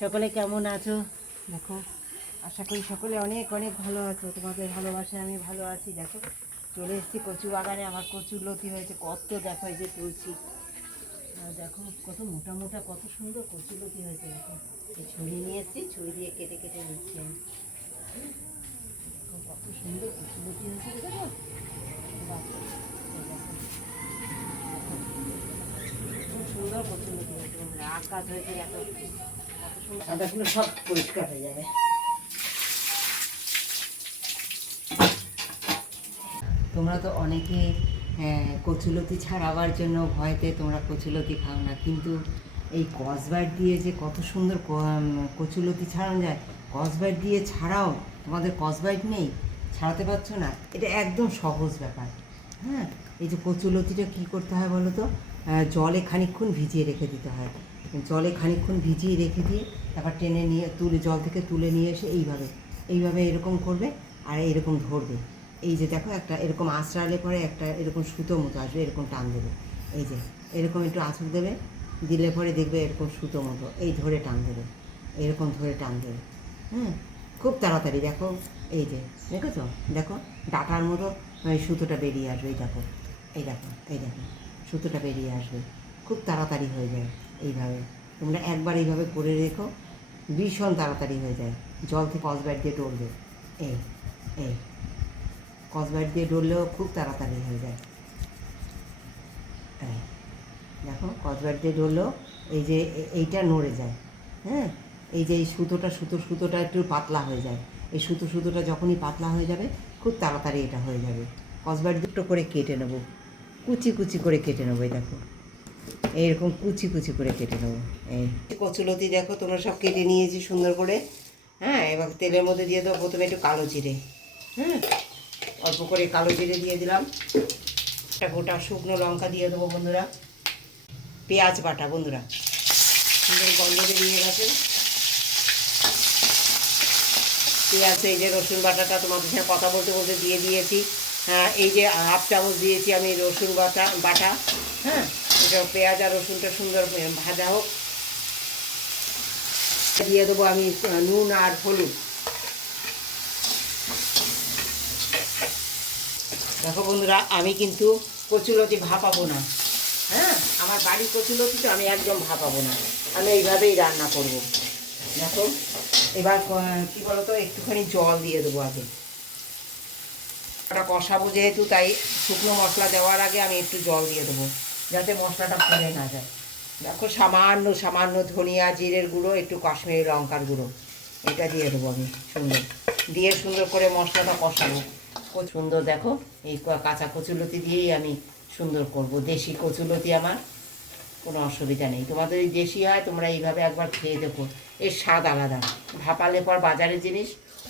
সকলে কেমন আছো? দেখো, আশা করি সকলে অনেক অনেক ভালো আছো। তোমাদের ভালোবাসায় আমি ভালো আছি। দেখো, চলে এসেছি কচু বাগানে। আমার কচুর লতি হয়েছে। কত দেখো, এই যে তুলছি দেখো, কত মোটা মোটা, কত সুন্দর কচু লতি হয়েছে। দেখো ছুরি নিয়ে এসেছি। ছুরি দিয়ে কেটে কেটে নিচ্ছি আমি। কত সুন্দর কচু লতি হয়েছে, দেখো। খুব সুন্দর কচু লতি হয়েছে। আকাশ হয়েছে এত সাদাগুলো সব পরিষ্কার হয়ে যাবে। তোমরা তো অনেকে কচুলতি ছাড়াবার জন্য ভয়তে তোমরা কচুলতি খাও না। কিন্তু এই কসবাইট দিয়ে যে কত সুন্দর কচুলতি ছাড়ানো যায়, কসবাইট দিয়ে ছাড়াও তোমাদের কসবাইট নেই, ছাড়াতে পারছ না? এটা একদম সহজ ব্যাপার। হ্যাঁ এই যে কচুলতিটা কী করতে হয় বলো তো? জলে খানিকক্ষণ ভিজিয়ে রেখে দিতে হয়। জলে খানিকক্ষণ ভিজিয়ে রেখে দিয়ে তারপর টেনে নিয়ে তুলে, জল থেকে তুলে নিয়ে এসে এইভাবে এইভাবে এরকম করবে আর এরকম ধরবে। এই যে দেখো একটা এরকম আঁচড়ালে পরে একটা এরকম সুতো মতো আসবে, এরকম টান দেবে। এই যে, এরকম একটু আঁচড় দেবে, দিলে পরে দেখবে এরকম সুতো মতো, এই ধরে টান দেবে, এরকম ধরে টান দেবে। হ্যাঁ খুব তাড়াতাড়ি দেখো, এই যে, দেখেছ? দেখো, ডাটার মতো সুতোটা বেরিয়ে আসবে, এই দেখো এই দেখো এই দেখো, সুতোটা বেরিয়ে আসবে, খুব তাড়াতাড়ি হয়ে যায়। এইভাবে। তোমরা একবার এইভাবে করে রেখো ভীষণ তাড়াতাড়ি হয়ে যায়। জল থেকে কসবাইট দিয়ে ডলবে এই এই। কসবাইট দিয়ে ডললেও খুব তাড়াতাড়ি হয়ে যায়। এই, দেখো কসবাইট দিয়ে ডললেও এই যে এইটা নড়ে যায়। হ্যাঁ? এই যে এই সুতোটা সুতো সুতোটা একটু পাতলা হয়ে যায়। এই সুতো সুতোটা যখনই পাতলা হয়ে যাবে খুব তাড়াতাড়ি এটা হয়ে যাবে। কসবাইট দুটো করে কেটে নেব। কুচি কুচি করে কেটে নেব এই দেখো। এইরকম কুচি কুচি করে কেটে নেব, এই। কচুলতি দেখো, তোমরা সব কেটে নিয়েছি সুন্দর করে। হ্যাঁ এবার তেলের মধ্যে দিয়ে দেবো প্রথমে একটু কালো জিরে। হ্যাঁ অল্প করে কালো জিরে দিয়ে দিলাম। একটা গোটা শুকনো লঙ্কা দিয়ে দেবো বন্ধুরা। পেঁয়াজ বাটা, বন্ধুরা। সুন্দর গন্ধ বেরিয়ে গেছে। পেঁয়াজ, এই যে রসুন বাটাটা তোমাদের সাথে কথা বলতে বলতে দিয়ে দিয়েছি। হ্যাঁ এই যে হাফ চামচ দিয়েছি আমি রসুন বাটা বাটা। হ্যাঁ পেঁয়াজ আর রসুনটা সুন্দর ভাজা হোক। দিয়ে দেবো আমি নুন আর হলুদ। দেখো বন্ধুরা, আমি কিন্তু কচুলতি ভাপাবো না। হ্যাঁ আমার বাড়ির কচুলতি তো আমি একদম ভাপাবো না। আমি এইভাবেই রান্না করব। দেখো, এবার কি বলতো, একটুখানি জল দিয়ে দেবো আগে। ওটা কষাবো যেহেতু, তাই শুকনো মশলা দেওয়ার আগে আমি একটু জল দিয়ে দেবো। যাতে মশলাটা পুড়ে না যায়। দেখো সামান্য সামান্য ধনিয়া, জিরের গুঁড়ো, একটু কাশ্মীরি লঙ্কার গুঁড়ো। এটা দিয়ে দেবো আমি সুন্দর। দিয়ে সুন্দর করে মশলাটা কষাবো। সুন্দর দেখো, এই কাঁচা কচুলতি দিয়েই আমি সুন্দর করব। দেশি কচুলতি আমার কোনো অসুবিধা নেই। তোমাদের এই দেশি হয়, তোমরা এইভাবে একবার খেয়ে দেখো। এর স্বাদ আলাদা। ভাপালে পর বাজারের জিনিস,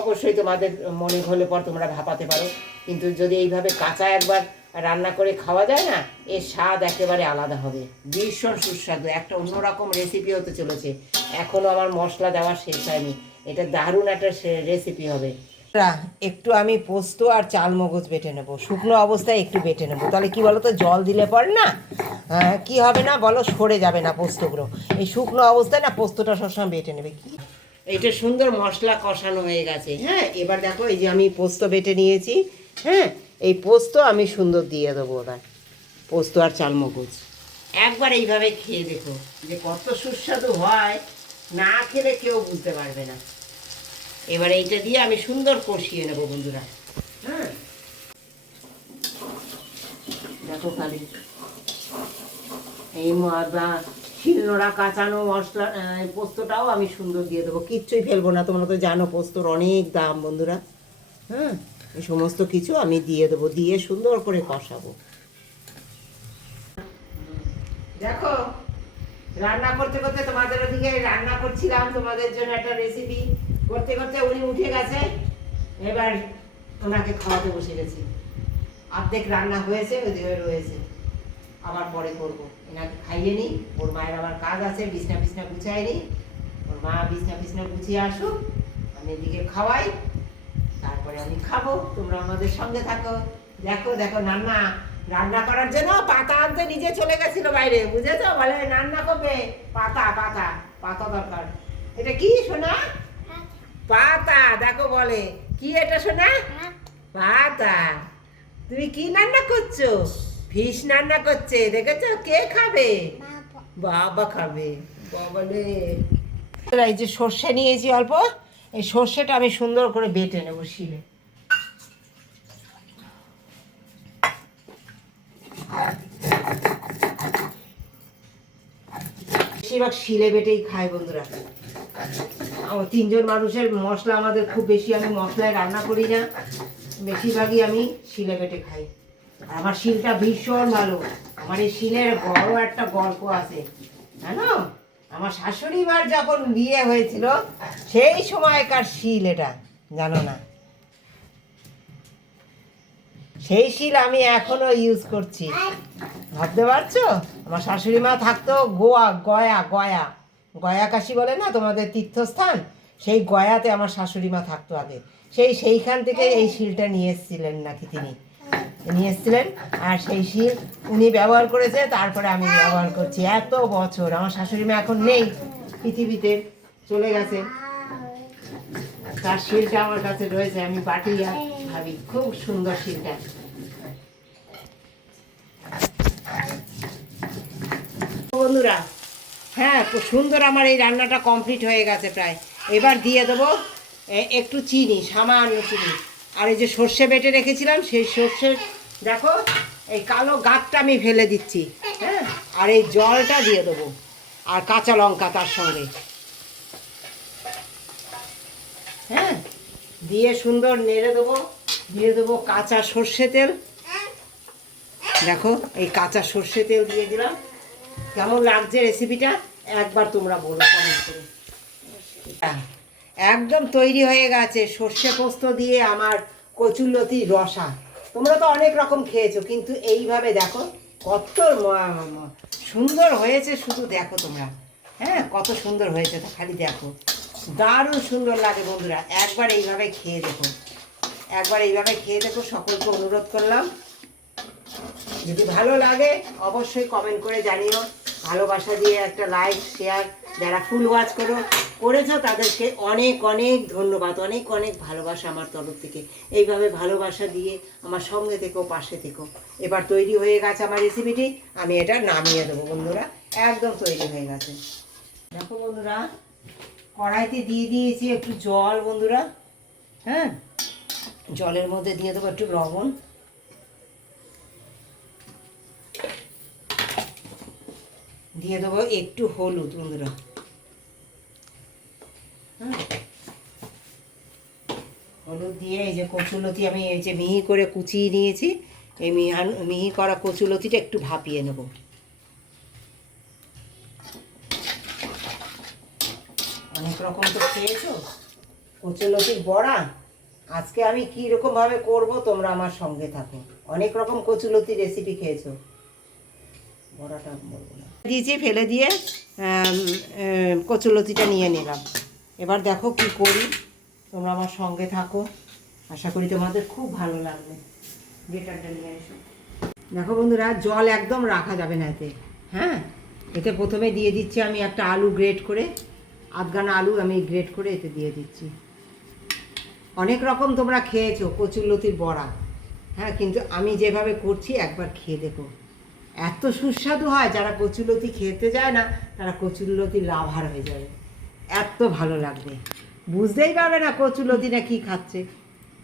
অবশ্যই তোমাদের মনে হলে পর তোমরা ভাপাতে পারো। কিন্তু যদি এইভাবে কাঁচা একবার রান্না করে খাওয়া যায় না এর স্বাদ একেবারে আলাদা হবে। ভীষণ সুস্বাদু একটা অন্যরকম রেসিপি হতে চলেছে। এখনও আমার মশলা দেওয়া শেষ হয়নি এটা দারুণ একটা রেসিপি হবে। একটু আমি পোস্ত আর চাল মগজ বেটে নেব শুকনো অবস্থায় একটু বেটে নেব। তাহলে কি বলো তো জল দিলে পর না আহ, কি হবে না বলো সরে যাবে না পোস্তগুলো। এই শুকনো অবস্থায় না পোস্তটা সবসময় বেটে নেবে কি? এটা সুন্দর মশলা কষানো হয়ে গেছে হ্যাঁ এবার দেখো এই যে আমি পোস্ত বেটে নিয়েছি হ্যাঁ এই পোস্ত আমি সুন্দর দিয়ে দেবো এবার পোস্ত আর চাল মগজ একবার এইভাবে খেয়ে দেখো, যে কত সুস্বাদু হয়, না খেলে কেউ বুঝতে পারবে না। এবার এইটা দিয়ে আমি সুন্দর কষিয়ে নেব বন্ধুরা। হ্যাঁ? দেখো খালি। এই শিলনোড়া, কাঁচানো মশলা পোস্তটাও আমি সুন্দর দিয়ে দেবো। কিচ্ছুই ফেলব না, তোমরা তো জানো পোস্তর অনেক দাম বন্ধুরা। হ্যাঁ? এই সমস্ত কিছু আমি দিয়ে দেবো, দিয়ে সুন্দর করে কষাবো। দেখো, রান্না করতে করতে তোমাদের ওদিকে রান্না করছিলাম, তোমাদের জন্য একটা রেসিপি করতে করতে উনি উঠে গেছে, এবার ওনাকে খাওয়াতে বসে গেছি। অর্ধেক রান্না হয়েছে, ওদিকে রয়েছে। আবার পরে করব। এনাকে খাইয়ে নিই। ওর মায়ের আবার কাজ আছে বিছনা বিছনা গুছাই নিই। ওর মা বিছনা বিছনা গুছিয়ে আসুক, আমি এদিকে খাওয়াই। তারপরে আমি খাব তোমরা আমাদের সঙ্গে থাকো। দেখো দেখো নান্না রান্না করার জন্য পাতা আনতে নিজে চলে গেছিল বাইরে বুঝেছ? বলে রান্না করবে? পাতা পাতা পাতা দরকার। এটা কি সোনা? পাতা। দেখো বলে কি এটা সোনা? পাতা। তুমি কি রান্না করছ? ফিশ রান্না করছে। দেখেছ? কে খাবে? বাবা। খাবে। বাবা এই যে সর্ষে নিয়েছি অল্প। এই সর্ষেটা আমি সুন্দর করে বেটে নেব শিলে। বেশিরভাগ শিলে বেটেই খায় বন্ধুরা। আমার তিনজন মানুষের মশলা আমাদের খুব বেশি, আমি মশলায় রান্না করি না। বেশিরভাগই আমি শিলে বেটে খাই। আমার শিলটা ভীষণ ভালো। আমার এই শিলের বড় একটা গল্প আছে। জানো? আমার শাশুড়ি মার যখন বিয়ে হয়েছিল, সেই সময়কার শিল এটা, জানো না? সেই শিল আমি এখনও ইউজ করছি। ভাবতে পারছ? আমার শাশুড়ি মা থাকতো গোয়া, গয়া গয়া। গয়া কাশি বলে না তোমাদের তীর্থস্থান? সেই গয়াতে আমার শাশুড়ি মা থাকতো আগে। সেই সেইখান থেকে এই শিলটা নিয়ে এসেছিলেন নাকি তিনি। নিয়ে এসেছিলেন, আর সেই শিল উনি ব্যবহার করেছে, তারপরে আমি ব্যবহার করছি। এত বছর আমার শাশুড়ি মা এখন নেই, পৃথিবীতে চলে গেছে। তার শিলটা আমার কাছে রয়েছে, আমি আর ভাবি, খুব সুন্দর শিলটা। বন্ধুরা হ্যাঁ খুব সুন্দর আমার এই রান্নাটা কমপ্লিট হয়ে গেছে প্রায়। এবার দিয়ে দেবো একটু চিনি, সামান্য চিনি। আর এই যে সর্ষে বেটে রেখেছিলাম, সেই সর্ষের দেখো, এই কালো গাঁটটা আমি ফেলে দিচ্ছি হ্যাঁ? আর এই জলটা দিয়ে দেবো, আর কাঁচা লঙ্কা তার সঙ্গে। হ্যাঁ? দিয়ে সুন্দর নেড়ে দেবো, দিয়ে দেবো কাঁচা সর্ষে তেল। দেখো, এই কাঁচা সর্ষে তেল দিয়ে দিলাম। কেমন লাগছে রেসিপিটা একবার তোমরা বলো কমেন্ট করে। একদম তৈরি হয়ে গেছে। সর্ষে পোস্ত দিয়ে আমার কচুরলতি রসা। তোমরা তো অনেক রকম খেয়েছো, কিন্তু এইভাবে দেখো, কত সুন্দর হয়েছে শুধু দেখো তোমরা। হ্যাঁ কত সুন্দর হয়েছে তো খালি দেখো। দারুণ সুন্দর লাগে বন্ধুরা, একবার এইভাবে খেয়ে দেখো। একবার এইভাবে খেয়ে দেখো, সকলকে অনুরোধ করলাম। যদি ভালো লাগে, অবশ্যই কমেন্ট করে জানিও। ভালোবাসা দিয়ে একটা লাইক শেয়ার যারা ফুল ওয়াচ করো করেছ তাদেরকে অনেক অনেক ধন্যবাদ, অনেক অনেক ভালোবাসা আমার তরফ থেকে। এইভাবে ভালোবাসা দিয়ে আমার সঙ্গে থেকো, পাশে থেকো। এবার তৈরি হয়ে গেছে আমার রেসিপিটি আমি এটা নামিয়ে দেবো, বন্ধুরা। একদম তৈরি হয়ে গেছে। দেখো বন্ধুরা, কড়াইতে দিয়ে দিয়েছি একটু জল, বন্ধুরা। হ্যাঁ? জলের মধ্যে দিয়ে দেবো একটু লবণ। দিয়ে দেবো একটু হলুদ, বন্ধুরা। হলুদ দিয়ে এই যে কচুলতি আমি এই যে মিহি করে কুচিয়ে নিয়েছি, এই মিহান মিহি করা কচুলতিটা একটু ভাপিয়ে নেব। অনেক রকম তো খেয়েছো? কচুলতির বড়া? আজকে আমি কী রকমভাবে করব তোমরা আমার সঙ্গে থাকো। অনেক রকম কচুলতি রেসিপি খেয়েছো। বড়াটা বলব না। দিয়েছি, ফেলে দিয়ে কচুলতিটা নিয়ে নিলাম। এবার দেখো কি করি। তোমরা আমার সঙ্গে থাকো। আশা করি তোমাদের খুব ভালো লাগবে। বেটারটা নিয়ে এসো। দেখো বন্ধুরা, জল একদম রাখা যাবে না এতে। হ্যাঁ? এতে প্রথমে দিয়ে দিচ্ছি আমি একটা আলু গ্রেট করে। আধগানা আলু আমি গ্রেট করে এতে দিয়ে দিচ্ছি। অনেক রকম তোমরা খেয়েছো কচুরলতির বড়া। হ্যাঁ কিন্তু আমি যেভাবে করছি একবার খেয়ে দেখো। এত সুস্বাদু হয়, যারা কচুলতি খেতে যায় না, তারা কচুরলতি লাভার হয়ে যাবে। এত ভালো লাগবে। বুঝতেই পারবে না কচুলতি না কি খাচ্ছে।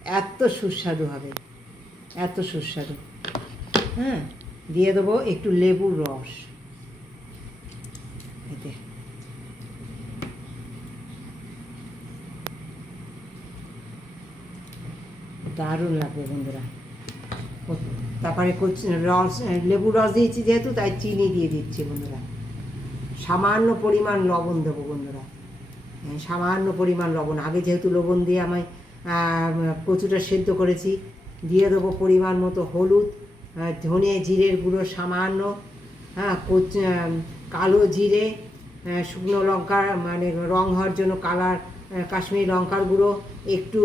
এত সুস্বাদু হবে। এত সুস্বাদু। হ্যাঁ দিয়ে দেবো একটু লেবুর রস। এতে। দারুণ লাগবে বন্ধুরা। তারপরে কচি রস লেবু রস দিয়েছি যেহেতু, তাই চিনি দিয়ে দিচ্ছি বন্ধুরা। সামান্য পরিমাণ লবণ দেবো বন্ধুরা। সামান্য পরিমাণ লবণ। আগে যেহেতু লবণ দিয়ে আমি আহ, কচুটা সেদ্ধ করেছি দিয়ে দেবো পরিমাণ মতো হলুদ ধনে জিরের গুঁড়ো সামান্য হ্যাঁ কচ কালো জিরে শুকনো লঙ্কার মানে রং হওয়ার জন্য কালার কাশ্মীরি লঙ্কার গুঁড়ো একটু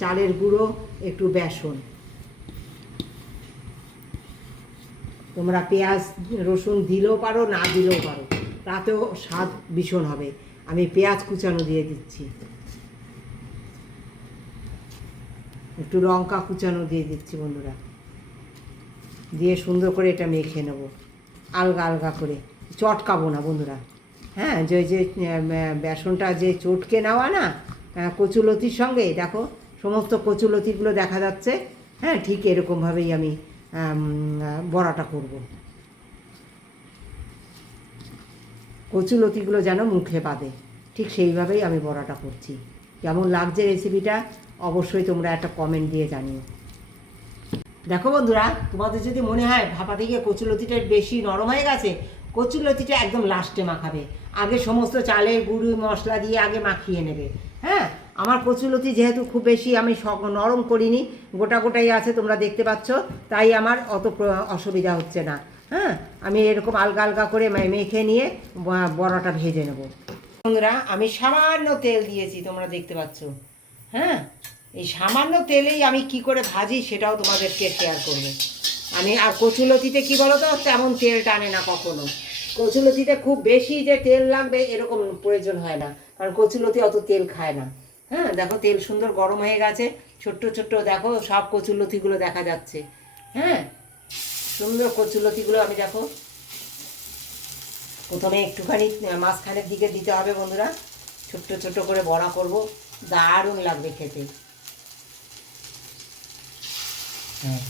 চালের গুঁড়ো একটু বেসন। তোমরা পেঁয়াজ রসুন দিলেও পারো না দিলেও পারো। তাতেও স্বাদ ভীষণ হবে। আমি পেঁয়াজ কুচানো দিয়ে দিচ্ছি। একটু লঙ্কা কুচানো দিয়ে দিচ্ছি বন্ধুরা। দিয়ে সুন্দর করে এটা মেখে নেব। আলগা আলগা করে। চটকাবো না বন্ধুরা। হ্যাঁ যে যে বেসনটা যে চটকে নেওয়া না কচুলতির সঙ্গে, দেখো, সমস্ত কচুলতিগুলো দেখা যাচ্ছে। হ্যাঁ ঠিক এরকমভাবেই আমি বড়াটা করব। কচুলতিগুলো যেন মুখে বাঁধে। ঠিক সেইভাবেই আমি বড়াটা করছি। কেমন লাগছে রেসিপিটা অবশ্যই তোমরা একটা কমেন্ট দিয়ে জানিও। দেখো বন্ধুরা, তোমাদের যদি মনে হয় ভাপা থেকে কচুলতিটা বেশি নরম হয়ে গেছে, কচুলতিটা একদম লাস্টে মাখাবে। আগে সমস্ত চালে গুঁড়ি, মশলা দিয়ে আগে মাখিয়ে নেবে। হ্যাঁ? আমার কচুলতি যেহেতু খুব বেশি আমি নরম করিনি, গোটা গোটাই আছে তোমরা দেখতে পাচ্ছ, তাই আমার অত অসুবিধা হচ্ছে না। হ্যাঁ? আমি এরকম আলগা আলগা করে মেখে নিয়ে বড়াটা ভেজে নেব। বন্ধুরা, আমি সামান্য তেল দিয়েছি, তোমরা দেখতে পাচ্ছ। হ্যাঁ? এই সামান্য তেলেই আমি কি করে ভাজি সেটাও তোমাদেরকে শেয়ার করব। আমি আর কচুলতিতে কি বলো তো তেমন তেল টানে না কখনো। কচুলতিতে খুব বেশি যে তেল লাগবে, এরকম প্রয়োজন হয় না। কারণ কচুলতি অত তেল খায় না। হ্যাঁ দেখো তেল সুন্দর গরম হয়ে গেছে। ছোট্ট ছোট্ট, দেখো সব কচুলতিগুলো দেখা যাচ্ছে। হ্যাঁ? সুন্দর কচুলতিগুলো আমি দেখো। প্রথমে একটুখানি মাঝখানের দিকে দিতে হবে বন্ধুরা। ছোট্ট ছোট্ট করে বড়া করব। দারুণ লাগবে খেতে। হ্যাঁ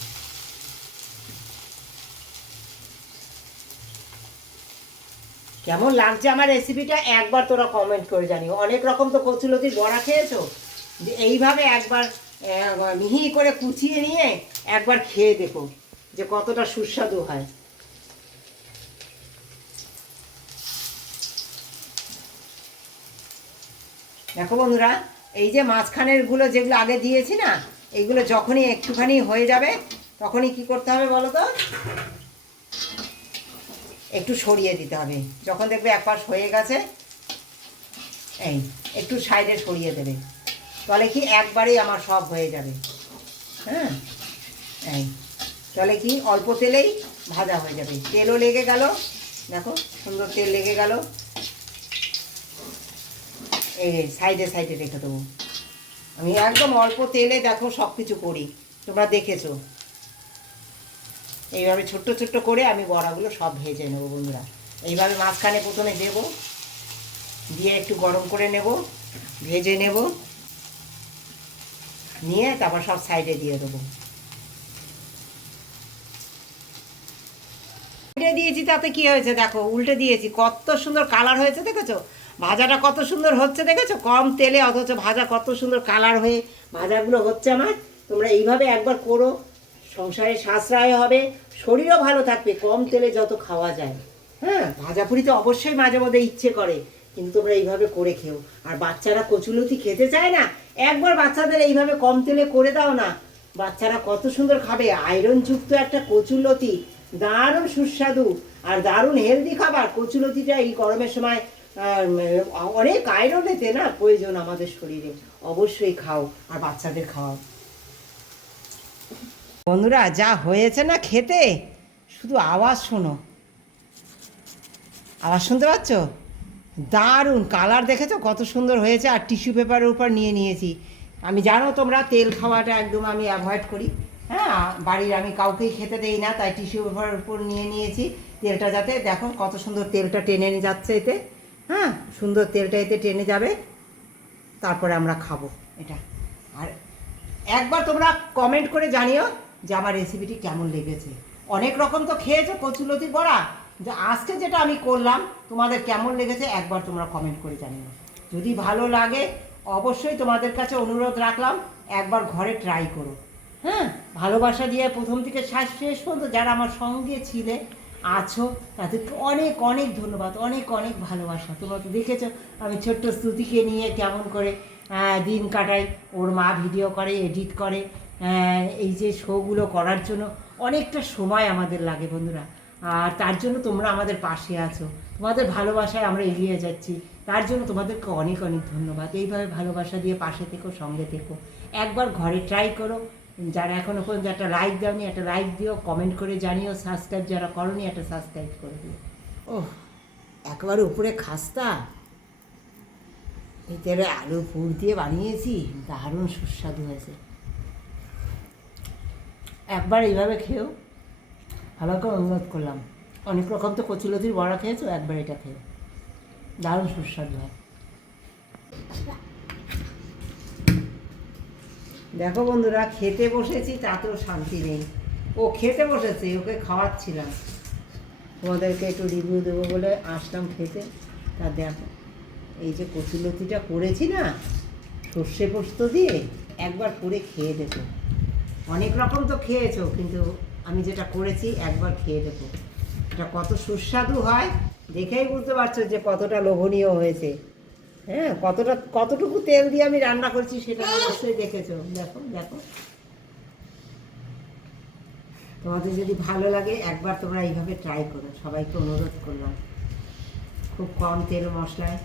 কেমন লাগছে আমার রেসিপিটা একবার তোরা কমেন্ট করে জানিও। অনেক রকম তো কচুলতির বড়া খেয়েছো? যে এইভাবে একবার মিহি করে কুচিয়ে নিয়ে একবার খেয়ে দেখো। যে কতটা সুস্বাদু হয়। দেখো বন্ধুরা, এই যে মাঝখানেরগুলো যেগুলো আগে দিয়েছি না, এইগুলো যখনই একটুখানি হয়ে যাবে, তখনই কি করতে হবে বলো তো? একটু সরিয়ে দিতে হবে। যখন দেখবে এক পাশ হয়ে গেছে, এই একটু সাইডে সরিয়ে দেবে। তাহলে কি একবারেই আমার সব হয়ে যাবে। হ্যাঁ? এই। তাহলে কি অল্প তেলেই ভাজা হয়ে যাবে। তেলও লেগে গেল। দেখো, সুন্দর তেল লেগে গেল। এই সাইডে সাইডে রেখে দেবো। আমি একদম অল্প তেলে দেখো সব কিছু করি। তোমরা দেখেছ। এইভাবে ছোট্ট ছোট্ট করে আমি বড়াগুলো সব ভেজে নেব বন্ধুরা। এইভাবে মাঝখানে প্রথমে দেবো। দিয়ে একটু গরম করে নেব। ভেজে নেব। নিয়ে তারপর সব সাইডে দিয়ে দেবো। উল্টে দিয়েছি, তাতে কি হয়েছে দেখো, উল্টে দিয়েছি। কত সুন্দর কালার হয়েছে, দেখেছ? ভাজাটা কত সুন্দর হচ্ছে, দেখেছ? কম তেলে, অথচ ভাজা কত সুন্দর কালার হয়ে ভাজাগুলো হচ্ছে আমার। তোমরা এইভাবে একবার করো, সংসারে সাশ্রয় হবে, শরীরও ভালো থাকবে, কম তেলে যত খাওয়া যায়। হ্যাঁ ভাজাপুরি তো অবশ্যই মাঝে মধ্যে ইচ্ছে করে, কিন্তু তোমরা এইভাবে করে খেও। আর বাচ্চারা কচুলতি খেতে চায় না, একবার বাচ্চাদের এইভাবে কম তেলে করে দাও না। বাচ্চারা কত সুন্দর খাবে। আয়রনযুক্ত একটা কচুলতি দারুণ সুস্বাদু আর দারুণ হেলদি খাবার। কচুলতিটা এই গরমের সময় অনেক আয়রন এতে না প্রয়োজন আমাদের শরীরে। অবশ্যই খাও আর বাচ্চাদের খাওয়াও। বন্ধুরা, যা হয়েছে না খেতে, শুধু আওয়াজ শোনো। আওয়াজ শুনতে পাচ্ছ? দারুণ কালার দেখেছ? কত সুন্দর হয়েছে। আর টিস্যু পেপারের উপর নিয়ে নিয়েছি। আমি জানো তোমরা তেল খাওয়াটা একদম আমি অ্যাভয়েড করি। হ্যাঁ বাড়ির আমি কাউকেই খেতে দেই না, তাই টিস্যু পেপারের উপর নিয়ে নিয়েছি। তেলটা যাতে দেখো কত সুন্দর তেলটা টেনে যাচ্ছে এতে। হ্যাঁ সুন্দর তেলটা এতে টেনে যাবে। তারপরে আমরা খাব এটা। আর একবার তোমরা কমেন্ট করে জানিও যে আমার রেসিপিটি কেমন লেগেছে। অনেক রকম তো খেয়েছো কচুলতি বড়া। যে আজকে যেটা আমি করলাম, তোমাদের কেমন লেগেছে একবার তোমরা কমেন্ট করে জানিও। যদি ভালো লাগে, অবশ্যই তোমাদের কাছে অনুরোধ রাখলাম, একবার ঘরে ট্রাই করো। হ্যাঁ ভালোবাসা দিয়ে প্রথম থেকে শেষ শেষ পর্যন্ত যারা আমার সঙ্গে ছিলে, আছো, তাদেরকে অনেক অনেক ধন্যবাদ, অনেক অনেক ভালোবাসা। তোমরা তো দেখেছ, আমি ছোট্ট স্তুতিকে নিয়ে কেমন করে দিন কাটাই। ওর মা ভিডিও করে এডিট করে এই যে শোগুলো করার জন্য অনেকটা সময় আমাদের লাগে বন্ধুরা। আর তার জন্য তোমরা আমাদের পাশে আছো। তোমাদের ভালোবাসায় আমরা এগিয়ে যাচ্ছি। তার জন্য তোমাদেরকে অনেক অনেক ধন্যবাদ। এইভাবে ভালোবাসা দিয়ে পাশে থেকো, সঙ্গে থেকো। একবার ঘরে ট্রাই করো। যারা এখনও পর্যন্ত একটা লাইক দাওনি, একটা লাইক দিও কমেন্ট করে জানিও সাবস্ক্রাইব যারা করনি, একটা সাবস্ক্রাইব করে দিও। ও একবার উপরে খাস্তা। ভিতরে আলু পুর দিয়ে বানিয়েছি, দারুণ সুস্বাদু হয়েছে। একবার এইভাবে খেয়েও ভালো করে অনুরোধ করলাম। অনেক রকম তো কচুলতির বড়া খেয়েছো, একবার এটা খেয়ে। দারুণ সুস্বাদু হয়। দেখো বন্ধুরা, খেতে বসেছি তাতেও শান্তি নেই। ও খেতে বসেছে, ওকে খাওয়াচ্ছিলাম। তোমাদেরকে একটু রিভিউ দেবো বলে আসলাম খেতে। তা দেখো, এই যে কচুলতিটা করেছি না, সর্ষে পোস্ত দিয়ে একবার করে খেয়ে দেখো। অনেক রকম তো খেয়েছো, কিন্তু আমি যেটা করেছি একবার খেয়ে দেখো। এটা কত সুস্বাদু হয়, দেখেই বুঝতে পারছ যে কতটা লোভনীয় হয়েছে। হ্যাঁ কতটা, কতটুকু তেল দিয়ে আমি রান্না করছি সেটা অবশ্যই দেখেছ। দেখো দেখো। তোমাদের যদি ভালো লাগে, একবার তোমরা এইভাবে ট্রাই করো। সবাইকে অনুরোধ করলাম। খুব কম তেল মশলায়।